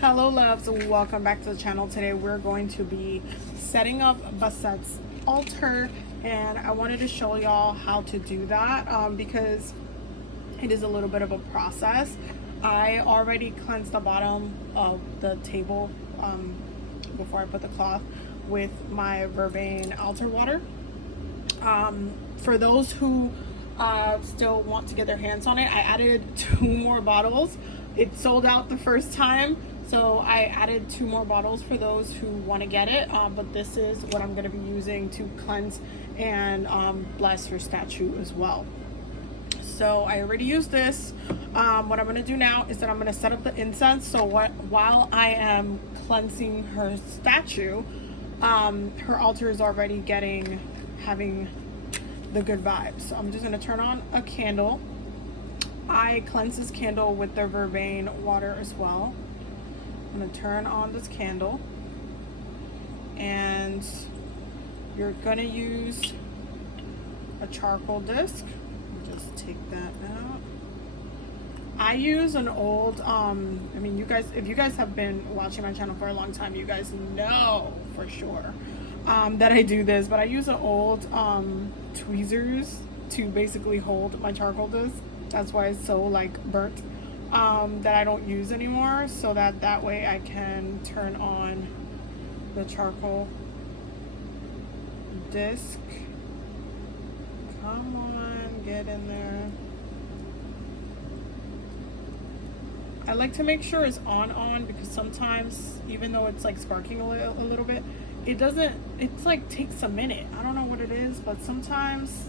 Hello loves, welcome back to the channel. Today we're going to be setting up Bastet's altar, and I wanted to show y'all how to do that because it is a little bit of a process. I already cleansed the bottom of the table before I put the cloth with my vervain altar water. For those who still want to get their hands on it, I added 2 more bottles. It sold out the first time, so I added 2 more bottles for those who want to get it. But this is what I'm going to be using to cleanse and bless her statue as well. So I already used this. What I'm going to do now is that I'm going to set up the incense. So while I am cleansing her statue, her altar is already having the good vibes. So I'm just going to turn on a candle. I cleanse this candle with the vervain water as well. I'm going to turn on this candle, and you're going to use a charcoal disc. Just take that out. I use an old you guys, if you guys have been watching my channel for a long time, you guys know for sure that I do this, but I use an old tweezers to basically hold my charcoal disc. That's why it's so like burnt, that I don't use anymore, so that way I can turn on the charcoal disc. Come on, get in there. I like to make sure it's on because sometimes, even though it's like sparking a little bit, it's like takes a minute. I don't know what it is, but sometimes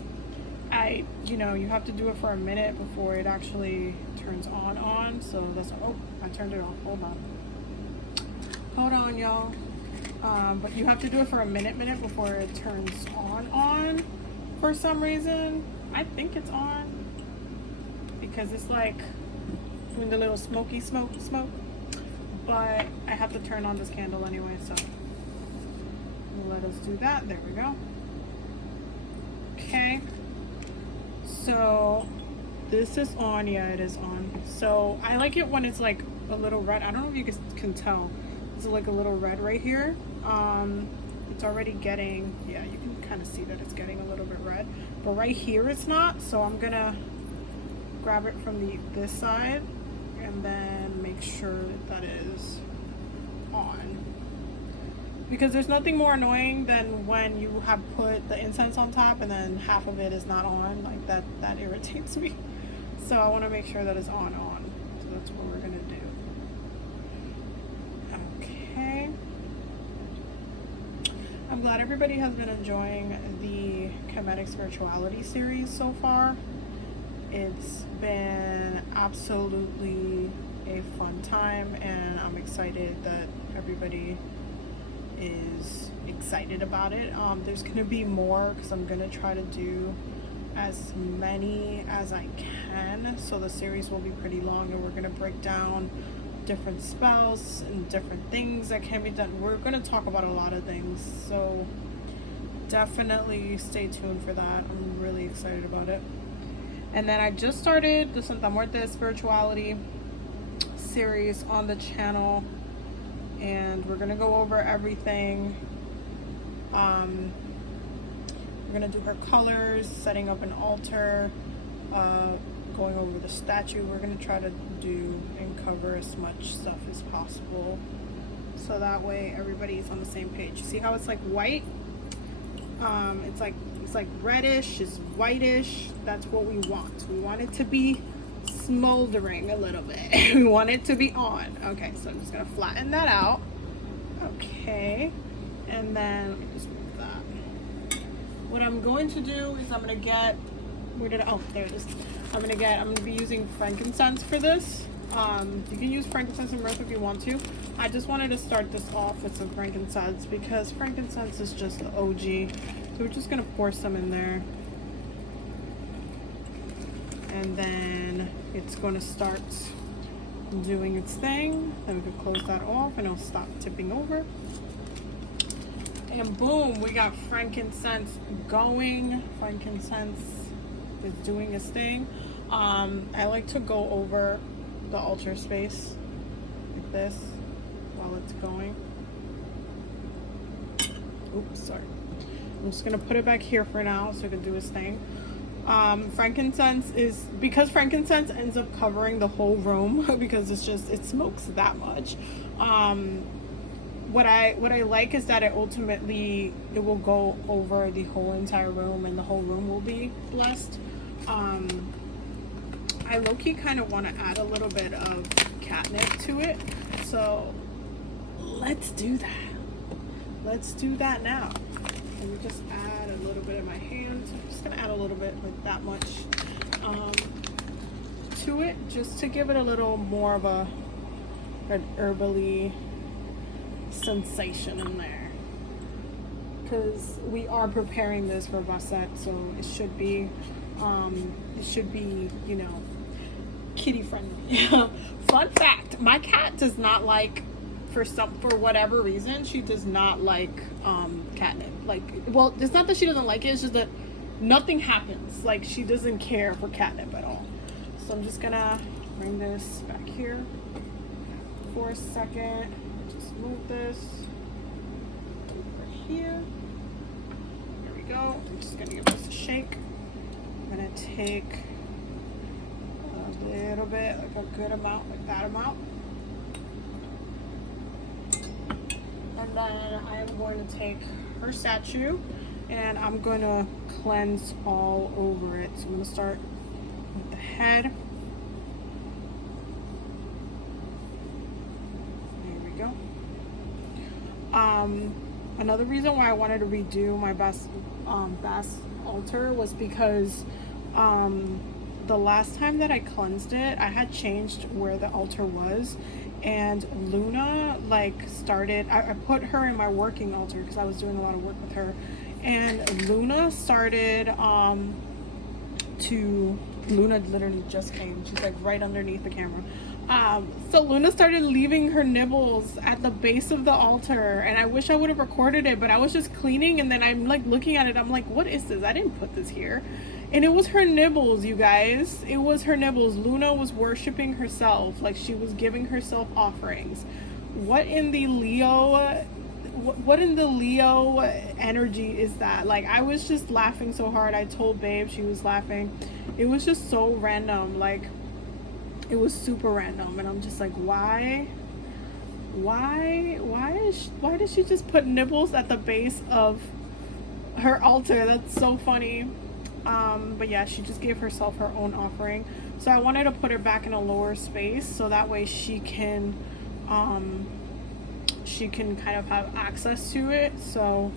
you have to do it for a minute before it actually turns on. So that's, oh, I turned it off. Hold on, y'all. But you have to do it for a minute before it turns on for some reason. I think it's on because it's like doing the little smoky smoke, but I have to turn on this candle anyway, so let us do that. There we go. Okay, so this is on. Yeah, it is on. So I like it when it's like a little red. I don't know if you guys can tell, it's like a little red right here. It's already getting, yeah, you can kind of see that it's getting a little bit red, but right here it's not. So I'm gonna grab it from this side and then make sure that is on, because there's nothing more annoying than when you have put the incense on top and then half of it is not on. Like that irritates me. So I want to make sure that it's on. So that's what we're gonna do. Okay, I'm glad everybody has been enjoying the Comedic Spirituality series so far. It's been absolutely a fun time, and I'm excited that everybody is excited about it. There's gonna be more because I'm gonna try to do as many as I can, so the series will be pretty long, and we're gonna break down different spells and different things that can be done. We're gonna talk about a lot of things, so definitely stay tuned for that. I'm really excited about it. And then I just started the Santa Muerte Spirituality series on the channel, and we're gonna go over everything. We're gonna do her colors, setting up an altar, going over the statue. We're gonna try to do and cover as much stuff as possible, so that way everybody's on the same page. You see how it's like white? It's like reddish, it's whitish. That's what we want. We want it to be smoldering a little bit. We want it to be on. Okay, so I'm just gonna flatten that out. Okay, and then let me just move that. What I'm going to do is I'm gonna get, there it is. I'm gonna be using frankincense for this. You can use frankincense and myrrh if you want to. I just wanted to start this off with some frankincense because frankincense is just the OG. So we're just gonna pour some in there, and then it's going to start doing its thing. Then we can close that off and it'll stop tipping over. And boom, we got frankincense going. Frankincense is doing its thing. I like to go over the altar space like this while it's going. Oops, sorry. I'm just gonna put it back here for now so it can do its thing. Frankincense is, because frankincense ends up covering the whole room because it smokes that much. What I like is that it will go over the whole entire room, and the whole room will be blessed. I low-key kind of want to add a little bit of catnip to it, so let's do that. Let's do that now. Let me just add a little bit in my hands. I'm just gonna add a little bit, like that much, to it, just to give it a little more of an herbally sensation in there. Because we are preparing this for Bastet, so it should be, you know, kitty friendly. Fun fact: my cat does not like, for whatever reason, she does not like catnip. Like, well, it's not that she doesn't like it, it's just that nothing happens. Like, she doesn't care for catnip at all. So I'm just gonna bring this back here for a second. Just move this over here. There we go. I'm just gonna give this a shake. I'm gonna take a little bit, like a good amount, like that amount. And then I am going to take her statue and I'm going to cleanse all over it. So I'm going to start with the head. There we go. Another reason why I wanted to redo my Bast altar was because the last time that I cleansed it, I had changed where the altar was, and Luna I put her in my working altar because I was doing a lot of work with her, and Luna started Luna literally just came. She's like right underneath the camera. So Luna started leaving her nibbles at the base of the altar, and I wish I would have recorded it, but I was just cleaning, and then I'm like looking at it, I'm like, what is this? I didn't put this here. And it was her nibbles, you guys. It was her nibbles. Luna was worshiping herself, like she was giving herself offerings. What in the Leo energy is that? Like, I was just laughing so hard. I told Babe, she was laughing. It was just so random. Like, it was super random, and I'm just like, why did she just put nibbles at the base of her altar? That's so funny. But yeah, she just gave herself her own offering. So I wanted to put her back in a lower space so that way she can kind of have access to it. So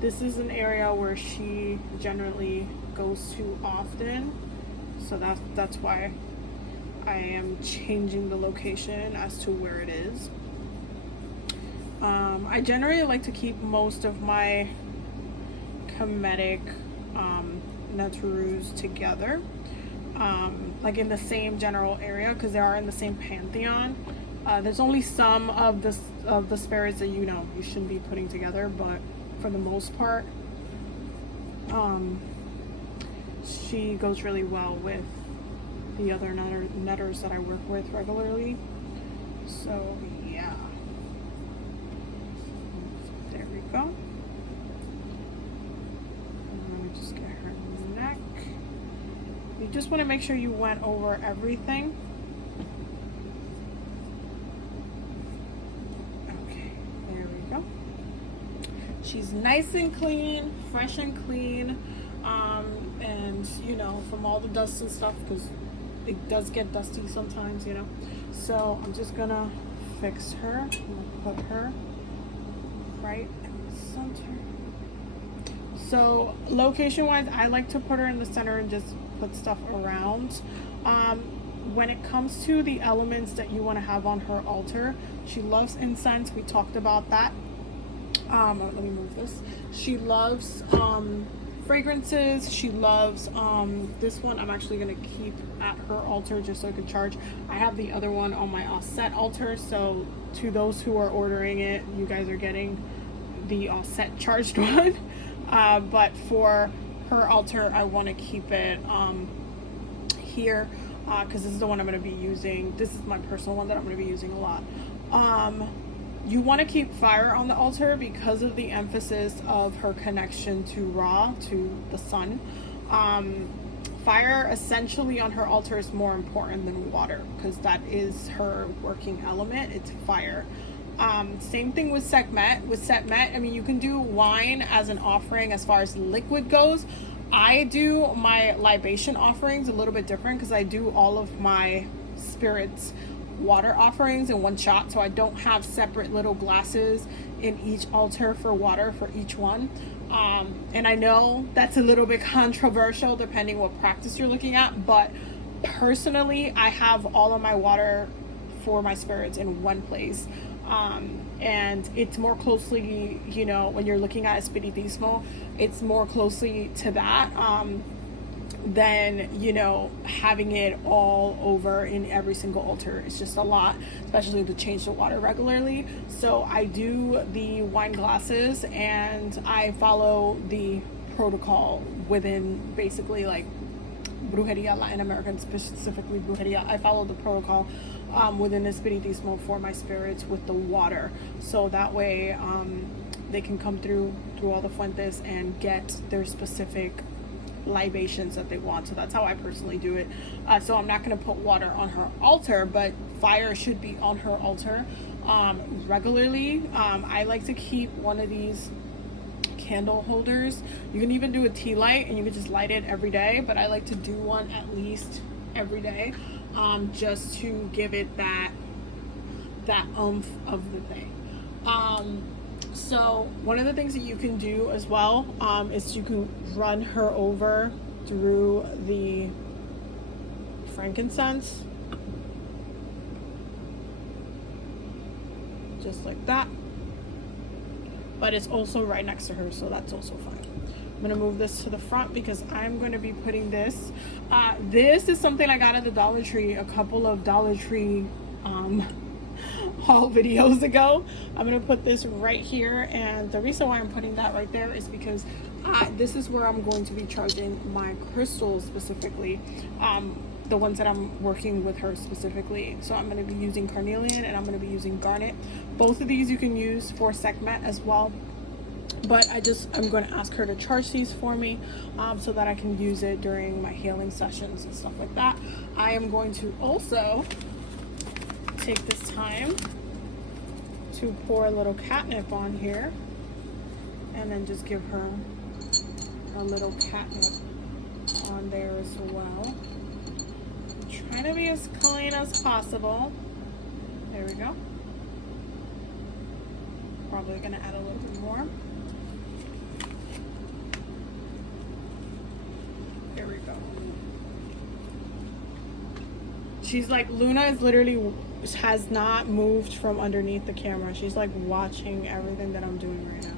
this is an area where she generally goes to often. So that's why I am changing the location as to where it is. I generally like to keep most of my Kemetic Netarus together, like in the same general area, because they are in the same pantheon. There's only some of the spirits that you shouldn't be putting together, but for the most part, she goes really well with the other netters that I work with regularly. So yeah, there we go. Let me just get her neck. You just want to make sure you went over everything. Okay, there we go. She's nice and clean, fresh and clean, and from all the dust and stuff, because it does get dusty sometimes, So I'm just gonna fix her. I'm gonna put her right in the center. So location wise, I like to put her in the center and just put stuff around. When it comes to the elements that you want to have on her altar, she loves incense. We talked about that. Let me move this. She loves fragrances. She loves this one. I'm actually gonna keep at her altar just so I can charge. I have the other one on my offset altar, so to those who are ordering it, you guys are getting the offset charged one. But for her altar, I want to keep it here because this is the one I'm going to be using. This is my personal one that I'm going to be using a lot. You want to keep fire on the altar because of the emphasis of her connection to Ra, to the sun. Fire essentially on her altar is more important than water because that is her working element. It's fire. Same thing with Sekhmet. With Sekhmet, I mean, you can do wine as an offering as far as liquid goes. I do my libation offerings a little bit different because I do all of my spirits water offerings in one shot, so I don't have separate little glasses in each altar for water for each one. And I know that's a little bit controversial depending what practice you're looking at, but personally I have all of my water for my spirits in one place. And it's more closely, you know, when you're looking at espiritismo, it's more closely to that than, you know, having it all over in every single altar. It's just a lot, especially to change the water regularly. So I do the wine glasses and I follow the protocol within basically like brujeria, Latin American, specifically brujeria. I follow the protocol within espiritismo for my spirits with the water, so that way they can come through all the fuentes and get their specific libations that they want. So that's how I personally do it. So I'm not going to put water on her altar, but fire should be on her altar regularly. I like to keep one of these candle holders. You can even do a tea light and you can just light it every day, but I like to do one at least every day, just to give it that oomph of the thing. So one of the things that you can do as well is you can run her over through the frankincense, just like that. But it's also right next to her, so that's also fine. I'm gonna move this to the front because I'm gonna be putting this. This is something I got at the Dollar Tree a couple of Dollar Tree haul videos ago. I'm gonna put this right here, and the reason why I'm putting that right there is because this is where I'm going to be charging my crystals specifically, the ones that I'm working with her specifically. So I'm going to be using carnelian and I'm going to be using garnet. Both of these you can use for Sekhmet as well, but I'm going to ask her to charge these for me so that I can use it during my healing sessions and stuff like that. I am going to also take this time to pour a little catnip on here and then just give her a little catnip on there as well. Trying to be as clean as possible. There we go. Probably gonna add a little bit more. There we go. She's like, Luna is literally has not moved from underneath the camera. She's like watching everything that I'm doing right now.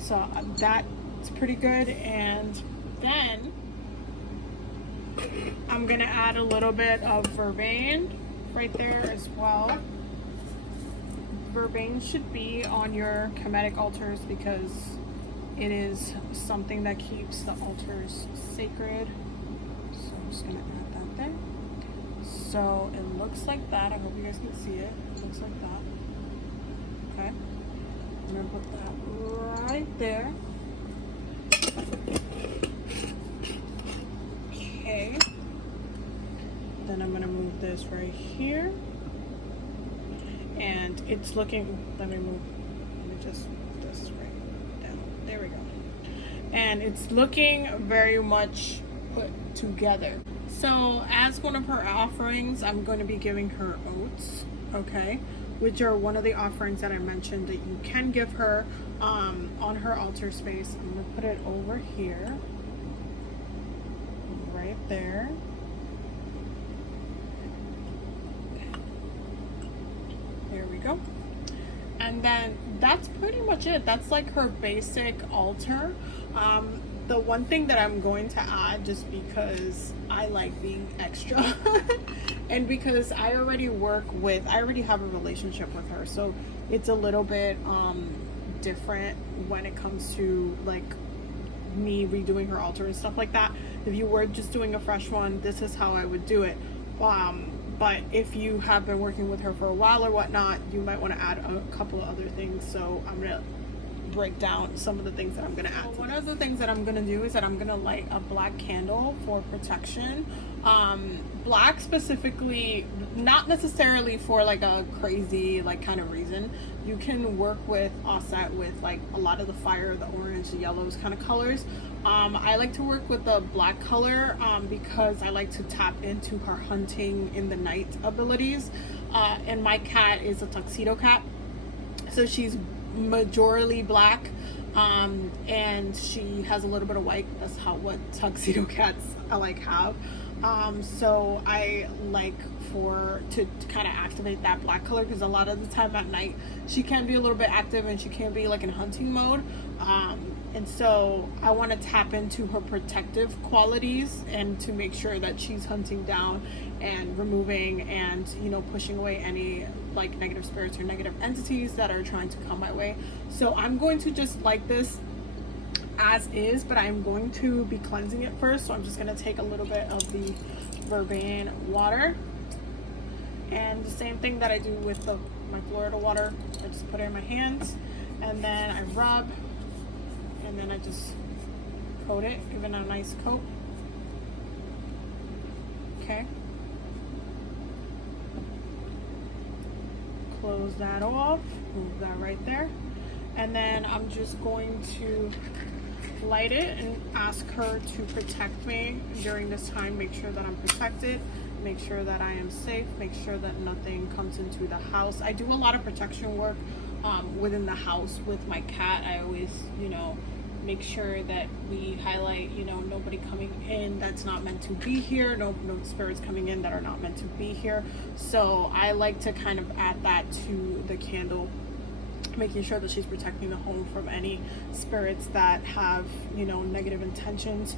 So that's pretty good. And then I'm gonna add a little bit of vervain right there as well. Vervain should be on your Kemetic altars because it is something that keeps the altars sacred. So I'm just gonna add that there. So it looks like that. I hope you guys can see it. It looks like that. Okay. I'm gonna put that right there. Okay. Then I'm gonna move this right here. And it's looking, let me just move this right down. There we go. And it's looking very much put together. So as one of her offerings, I'm going to be giving her oats, okay, which are one of the offerings that I mentioned that you can give her on her altar space. I'm going to put it over here, right there. There we go. And then that's pretty much it. That's like her basic altar. The one thing that I'm going to add, just because I like being extra and because I already have a relationship with her, so it's a little bit different when it comes to like me redoing her altar and stuff like that. If you were just doing a fresh one, this is how I would do it. but if you have been working with her for a while or whatnot, you might want to add a couple of other things. So I'm gonna break down some of the things that I'm gonna add. One of the things that I'm gonna do is that I'm gonna light a black candle for protection. Black specifically, not necessarily for like a crazy like kind of reason. You can work with offset with like a lot of the fire, the orange, the yellows kind of colors. I like to work with the black color because I like to tap into her hunting in the night abilities. And my cat is a tuxedo cat, so she's majorly black, and she has a little bit of white. That's what tuxedo cats have. So I like to kind of activate that black color, because a lot of the time at night she can be a little bit active and she can be like in hunting mode, and so I want to tap into her protective qualities and to make sure that she's hunting down and removing and, you know, pushing away any like negative spirits or negative entities that are trying to come my way. So I'm going to just light this as is, but I'm going to be cleansing it first. So I'm just going to take a little bit of the verbane water, and the same thing that I do with my Florida water. I just put it in my hands, and then I rub, and then I just coat it, give it a nice coat. Okay, close that off, move that right there, and then I'm just going to light it and ask her to protect me during this time. Make sure that I'm protected, make sure that I am safe, make sure that nothing comes into the house. I do a lot of protection work within the house with my cat. I always, you know, make sure that we highlight, you know, nobody coming in that's not meant to be here, no spirits coming in that are not meant to be here. So I like to kind of add that to the candle, making sure that she's protecting the home from any spirits that have, you know, negative intentions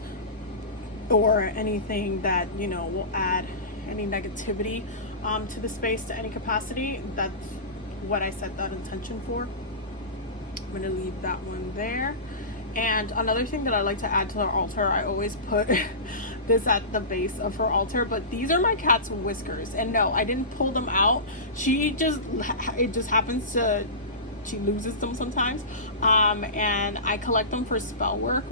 or anything that, you know, will add any negativity to the space to any capacity. That's what I set that intention for. I'm going to leave that one there. And another thing that I like to add to the altar, I always put this at the base of her altar, but these are my cat's whiskers. And no, I didn't pull them out. It just happens to, she loses them sometimes. And I collect them for spell work.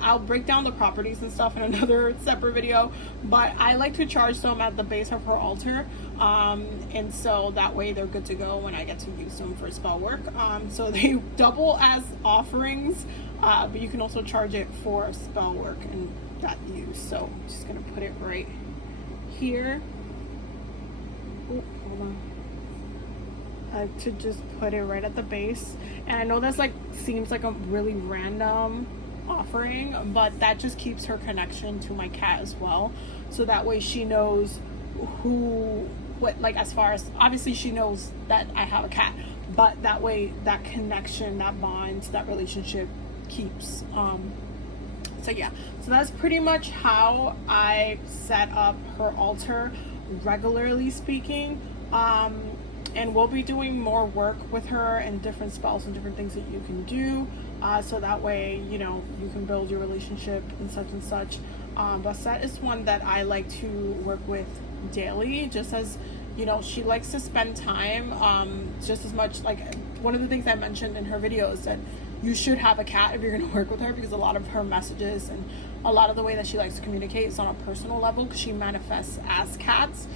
I'll break down the properties and stuff in another separate video, but I like to charge them at the base of her altar. And so that way they're good to go when I get to use them for spell work. So they double as offerings, but you can also charge it for spell work and that use. So I'm just gonna put it right here. Oh, hold on. To just put it right at the base. And I know that's like seems like a really random offering, but that just keeps her connection to my cat as well. So that way she knows what, like, as far as obviously she knows that I have a cat, but that way that connection, that bond, that relationship keeps. So yeah, so that's pretty much how I set up her altar, regularly speaking. And we'll be doing more work with her and different spells and different things that you can do. So that way, you know, you can build your relationship and such. Bastet is one that I like to work with daily, just as, you know, she likes to spend time just as much. Like, one of the things I mentioned in her video is that you should have a cat if you're going to work with her, because a lot of her messages and a lot of the way that she likes to communicate is on a personal level, because she manifests as cats.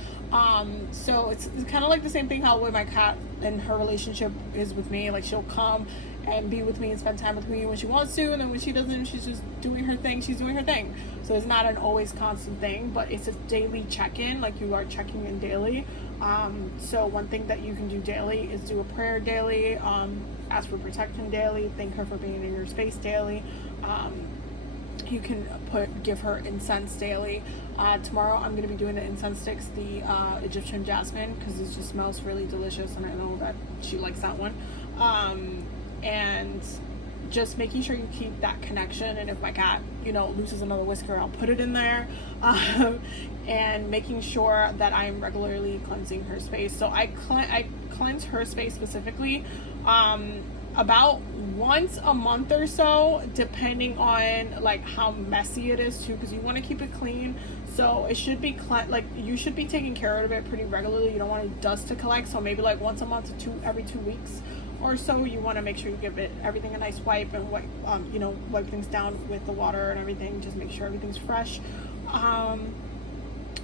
So it's kind of like the same thing how with my cat and her relationship is with me. Like, she'll come and be with me and spend time with me when she wants to, and then when she doesn't, she's just doing her thing. She's doing her thing. So it's not an always constant thing, but it's a daily check-in, like you are checking in daily. So one thing that you can do daily is do a prayer daily, ask for protection daily, thank her for being in your space daily. You can give her incense daily. Tomorrow I'm going to be doing the incense sticks, the Egyptian jasmine, because it just smells really delicious, and I know that she likes that one. And just making sure you keep that connection, and if my cat, you know, loses another whisker, I'll put it in there. And making sure that I am regularly cleansing her space. So I cleanse her space specifically about once a month or so, depending on like how messy it is too, because you want to keep it clean. So it should be like you should be taking care of it pretty regularly. You don't want dust to collect, so maybe like once a month to every 2 weeks or so, you want to make sure you give it everything a nice wipe and wipe wipe things down with the water and everything. Just make sure everything's fresh.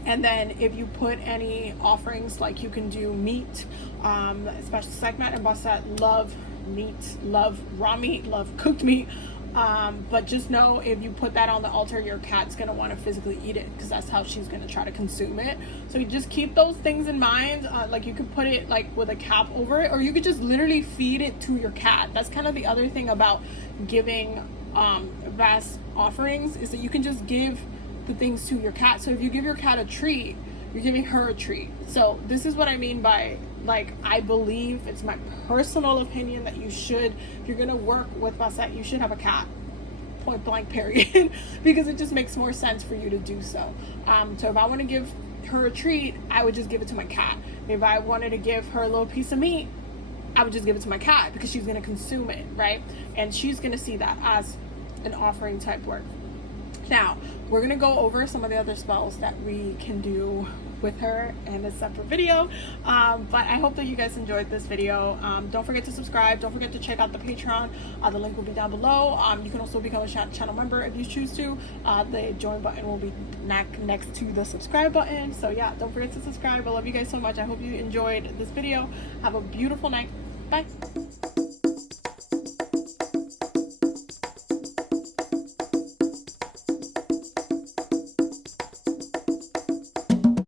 And then if you put any offerings, like you can do meat, especially Sekhmet and Bastet love meat, love raw meat, love cooked meat. But just know, if you put that on the altar, your cat's gonna want to physically eat it, because that's how she's gonna try to consume it. So you just keep those things in mind. Like you could put it like with a cap over it, or you could just literally feed it to your cat. That's kind of the other thing about giving Bast offerings, is that you can just give the things to your cat. So if you give your cat a treat, you're giving her a treat. So this is what I mean by, like, I believe, it's my personal opinion, that you should, if you're gonna work with Bastet, you should have a cat, point blank, period. Because it just makes more sense for you to do so. So if I want to give her a treat, I would just give it to my cat. If I wanted to give her a little piece of meat, I would just give it to my cat, because she's gonna consume it, right? And she's gonna see that as an offering type work. Now, we're going to go over some of the other spells that we can do with her in a separate video. But I hope that you guys enjoyed this video. Don't forget to subscribe. Don't forget to check out the Patreon. The link will be down below. You can also become a channel member if you choose to. The join button will be next to the subscribe button. So yeah, don't forget to subscribe. I love you guys so much. I hope you enjoyed this video. Have a beautiful night. Bye.